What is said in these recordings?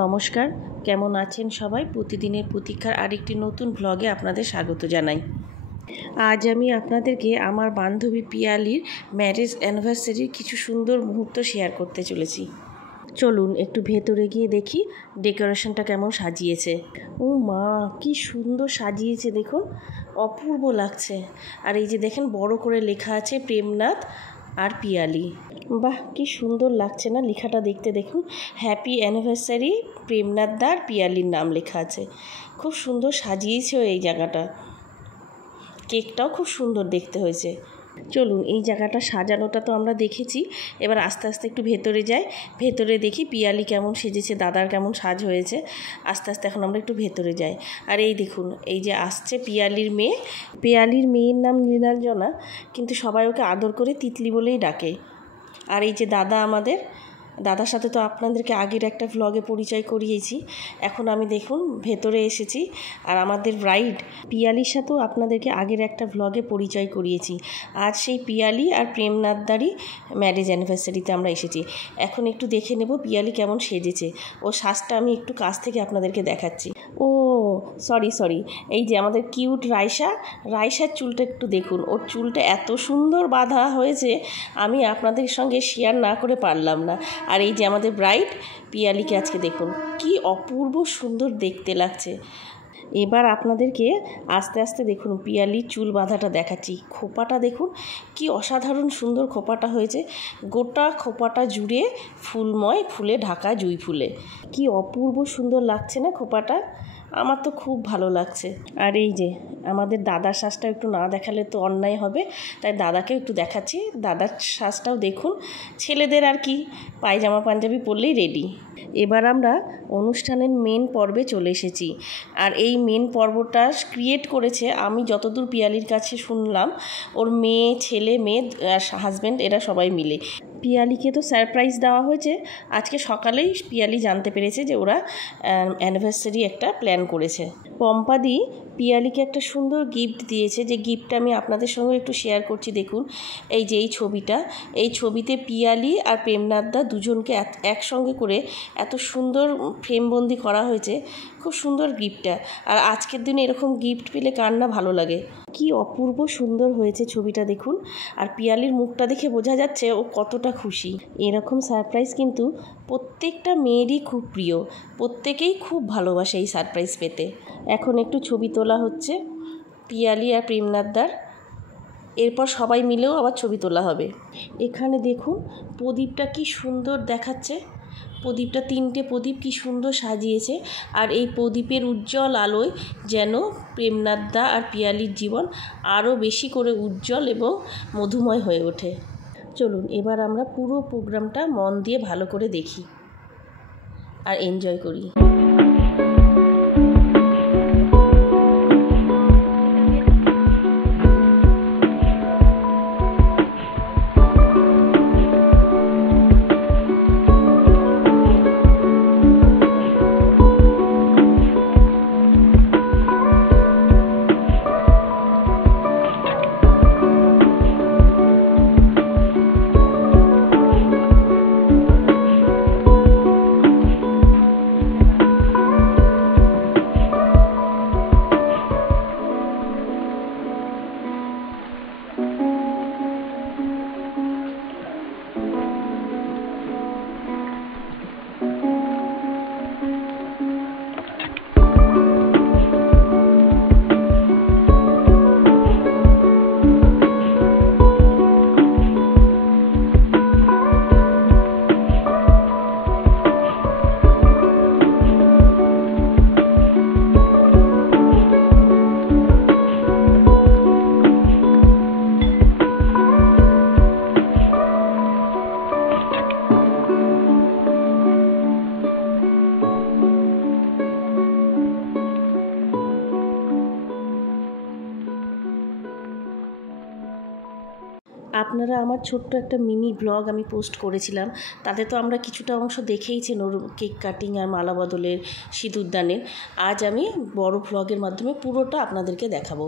নমস্কার, কেমন আছেন সবাই? প্রতিদিনের প্রতীক্ষার আরেকটি নতুন ব্লগে আপনাদের স্বাগত জানাই। আজ আমি আপনাদেরকে আমার বান্ধবী পিয়ালির ম্যারেজ অ্যানিভার্সারির কিছু সুন্দর মুহূর্ত শেয়ার করতে চলেছি। চলুন একটু ভেতরে গিয়ে দেখি ডেকোরেশনটা কেমন সাজিয়েছে। ও মা, কি সুন্দর সাজিয়েছে দেখুন, অপূর্ব লাগছে। আর এই যে দেখেন বড় করে লেখা আছে প্রেমনাথ আর পিয়ালি। বাহ, কি সুন্দর লাগছে না লেখাটা দেখতে। দেখুন, হ্যাপি অ্যানিভার্সারি প্রেমনাথ দা আর পিয়ালির নাম লেখা আছে। খুব সুন্দর সাজিয়েছে এই জায়গাটা। কেকটাও খুব সুন্দর দেখতে হয়েছে। চলুন, এই জায়গাটা সাজানোটা তো আমরা দেখেছি, এবার আস্তে আস্তে একটু ভেতরে যাই। ভেতরে দেখি পিয়ালি কেমন সেজেছে, দাদার কেমন সাজ হয়েছে। আস্তে আস্তে এখন আমরা একটু ভেতরে যাই। আর এই দেখুন, এই যে আসছে পিয়ালির মেয়ে। পিয়ালির মেয়ের নাম নীলাঞ্জনা, কিন্তু সবাই ওকে আদর করে তিতলি বলেই ডাকে। আর এই যে দাদা, আমাদের দাদার সাথে তো আপনাদেরকে আগের একটা ভ্লগে পরিচয় করিয়েছি। এখন আমি দেখুন ভেতরে এসেছি, আর আমাদের ব্রাইড পিয়ালির সাথেও আপনাদেরকে আগের একটা ভ্লগে পরিচয় করিয়েছি। আজ সেই পিয়ালি আর প্রেমনাথদারই ম্যারেজ অ্যানিভার্সারিতে আমরা এসেছি। এখন একটু দেখে নেব পিয়ালি কেমন সেজেছে। ও সাজটা আমি একটু কাছ থেকে আপনাদেরকে দেখাচ্ছি। ও সরি, এই যে আমাদের কিউট রায়সার চুলটা একটু দেখুন। ওর চুলটা এত সুন্দর বাঁধা হয়েছে, আমি আপনাদের সঙ্গে শেয়ার না করে পারলাম না। আর এই যে আমাদের ব্রাইড পিয়ালিকে আজকে দেখুন, কি অপূর্ব সুন্দর দেখতে লাগছে। এবার আপনাদেরকে আস্তে আস্তে দেখুন পিয়ালির চুল বাঁধাটা দেখাচ্ছি। খোপাটা দেখুন, কি অসাধারণ সুন্দর খোপাটা হয়েছে। গোটা খোপাটা জুড়ে ফুলময়, ফুলে ঢাকা জুঁই ফুলে। কি অপূর্ব সুন্দর লাগছে না খোপাটা? আমার তো খুব ভালো লাগছে। আর এই যে আমাদের দাদার সাজটা একটু না দেখালে তো অন্যায় হবে, তাই দাদাকেও একটু দেখাচ্ছি। দাদার সাজটাও দেখুন, ছেলেদের আর কি, পায়জামা পাঞ্জাবি পরলেই রেডি। এবার আমরা অনুষ্ঠানের মেন পর্বে চলে এসেছি। আর এই মেন পর্বটা ক্রিয়েট করেছে, আমি যতদূর পিয়ালির কাছে শুনলাম, ওর মেয়ে, ছেলে, মেয়ে আর হাজব্যান্ড, এরা সবাই মিলে। পিয়ালিকে তো সারপ্রাইজ দেওয়া হয়েছে। আজকে সকালেই পিয়ালি জানতে পেরেছে যে ওরা অ্যানিভার্সারি একটা প্ল্যান করেছে। পম্পাদি পিয়ালিকে একটা সুন্দর গিফট দিয়েছে, যে গিফটটা আমি আপনাদের সঙ্গে একটু শেয়ার করছি। দেখুন, এই যে এই ছবিটা, এই ছবিতে পিয়ালি আর প্রেমনাথদা দুজনকে একসঙ্গে করে এত সুন্দর ফ্রেমবন্দি করা হয়েছে। খুব সুন্দর গিফটটা। আর আজকের দিনে এরকম গিফট পেলে কার না ভালো লাগে। কি অপূর্ব সুন্দর হয়েছে ছবিটা দেখুন। আর পিয়ালির মুখটা দেখে বোঝা যাচ্ছে ও কতটা খুশি। এরকম সারপ্রাইজ কিন্তু প্রত্যেকটা মেয়েরই খুব প্রিয়, প্রত্যেকেই খুব ভালোবাসে এই সারপ্রাইজ পেতে। এখন একটু ছবি তোলা হচ্ছে পিয়ালি আর প্রেমনাথদার, এরপর সবাই মিলেও আবার ছবি তোলা হবে। এখানে দেখুন প্রদীপটা কি সুন্দর দেখাচ্ছে। প্রদীপটা, 3টে প্রদীপ কি সুন্দর সাজিয়েছে। আর এই প্রদীপের উজ্জ্বল আলোয় যেন প্রেমনাথদা আর পিয়ালির জীবন আরও বেশি করে উজ্জ্বল এবং মধুময় হয়ে ওঠে। চলুন এবার আমরা পুরো প্রোগ্রামটা মন দিয়ে ভালো করে দেখি আর এনজয় করি। আপনারা আমার ছোট্ট একটা মিনি ব্লগ আমি পোস্ট করেছিলাম, তাতে তো আমরা কিছুটা অংশ দেখেইছেন ওর কেক কাটিং আর মালা বদলের, সিঁদুরদানের। আজ আমি বড় ব্লগের মাধ্যমে পুরোটা আপনাদেরকে দেখাবো।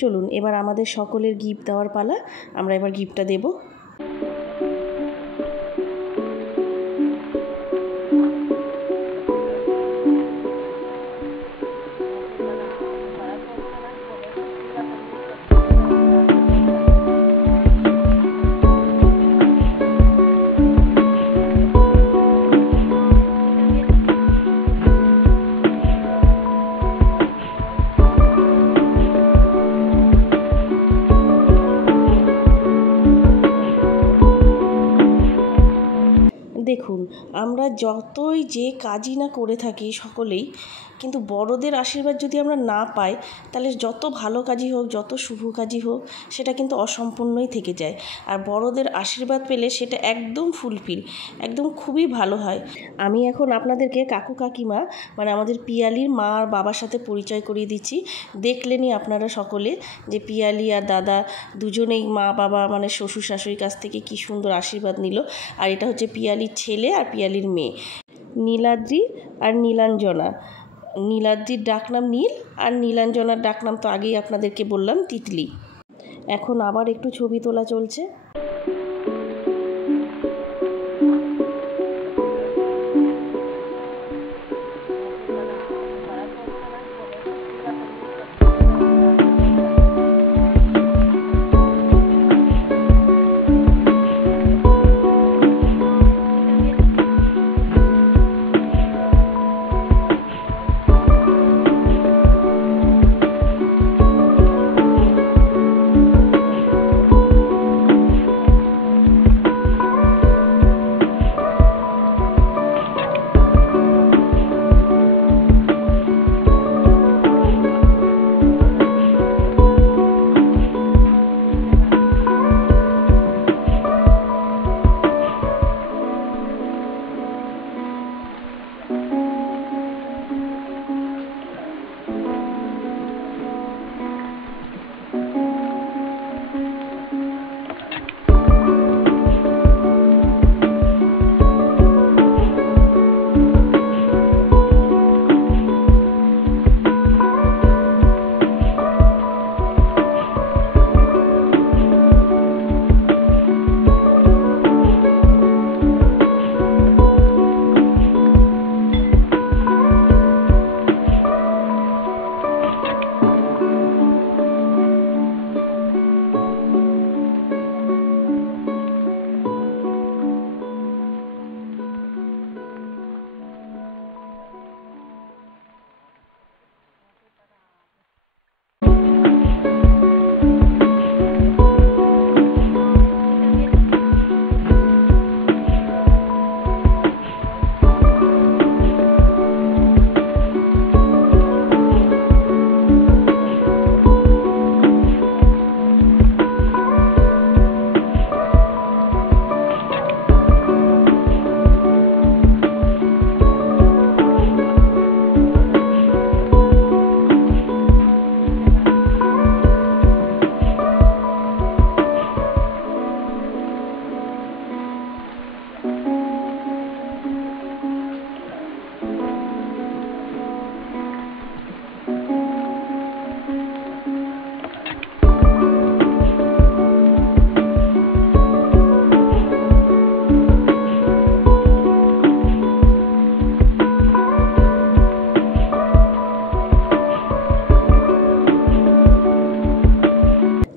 চলুন এবার আমাদের সকলের গিফট দেওয়ার পালা। আমরা এবার গিফটটা দেব। দেখুন, আমরা যতই যে কাজই না করে থাকি সকলেই, কিন্তু বড়দের আশীর্বাদ যদি আমরা না পাই তাহলে যত ভালো কাজই হোক, যত শুভ কাজই হোক, সেটা কিন্তু অসম্পূর্ণই থেকে যায়। আর বড়দের আশীর্বাদ পেলে সেটা একদম ফুলফিল, একদম খুবই ভালো হয়। আমি এখন আপনাদেরকে কাকু কাকিমা মানে আমাদের পিয়ালির মা আর বাবার সাথে পরিচয় করিয়ে দিচ্ছি। দেখলেনই আপনারা সকলে যে পিয়ালি আর দাদা দুজনেই মা বাবা মানে শ্বশুর শাশুড়ির কাছ থেকে কি সুন্দর আশীর্বাদ নিল। আর এটা হচ্ছে পিয়ালির ছেলে আর পিয়ালির মেয়ে, নীলাদ্রি আর নীলাঞ্জনা। নীলাদ্রির ডাকনাম নীল আর নীলাঞ্জনার ডাকনাম তো আগেই আপনাদেরকে বললাম তিতলি। এখন আবার একটু ছবি তোলা চলছে।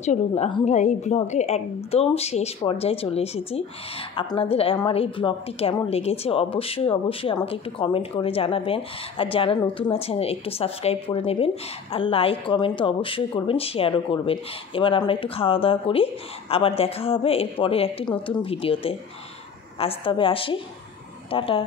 চলুন আমরা এই ব্লগে একদম শেষ পর্যায়ে চলে এসেছি। আপনাদের আমার এই ব্লগটি কেমন লেগেছে অবশ্যই অবশ্যই আমাকে একটু কমেন্ট করে জানাবেন। আর যারা নতুন আছেন একটু সাবস্ক্রাইব করে নেবেন, আর লাইক কমেন্ট তো অবশ্যই করবেন, শেয়ারও করবেন। এবার আমরা একটু খাওয়া দাওয়া করি, আবার দেখা হবে এরপরের একটি নতুন ভিডিওতে। আজ তবে আসি, টাটা।